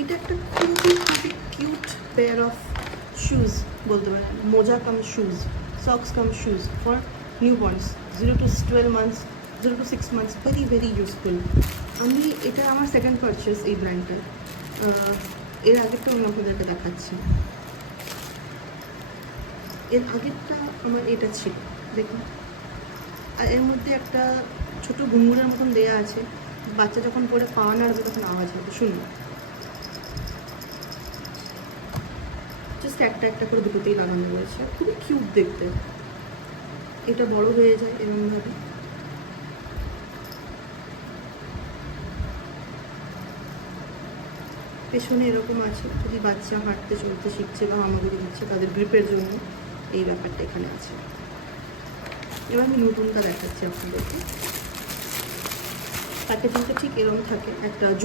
এটা একটা খুবই খুবই কিউট পেয়ার অফ শুজ বলতে পারেন। মোজা cum shoes socks cum shoes for newborns zero to twelve months zero to six months very very useful আমি এটা আমার সেকেন্ড পারচেস এই ব্র্যান্ডটার এর আগেরটা আমি আপনাদেরকে দেখাচ্ছি। এর আগেরটা আমার এটা ছিল, দেখুন। আর এর মধ্যে একটা ছোট ঘুঙুরের মতন দেয়া আছে। বাচ্চা যখন পরে পাওয়া নাড়বে তখন আওয়াজ হবে, শুনুন। জাস্ট একটা একটা করে দুটোতেই লাগানো রয়েছে। খুবই কিউট দেখতে। এটা বড় হয়ে যায় এরকমভাবে পেছনে এরকম আছে, যদি বাচ্চা হাঁটতে, চলতে শিখছে বা হামাগুড়ি দিচ্ছে, তাদের গ্রিপের জন্য এই ব্যাপারটা এখানে আছে। এবার আমি নতুনটা দেখাচ্ছি আপনাদেরকে। প্যাকেজিংটা ঠিক এরকম থাকে, একটা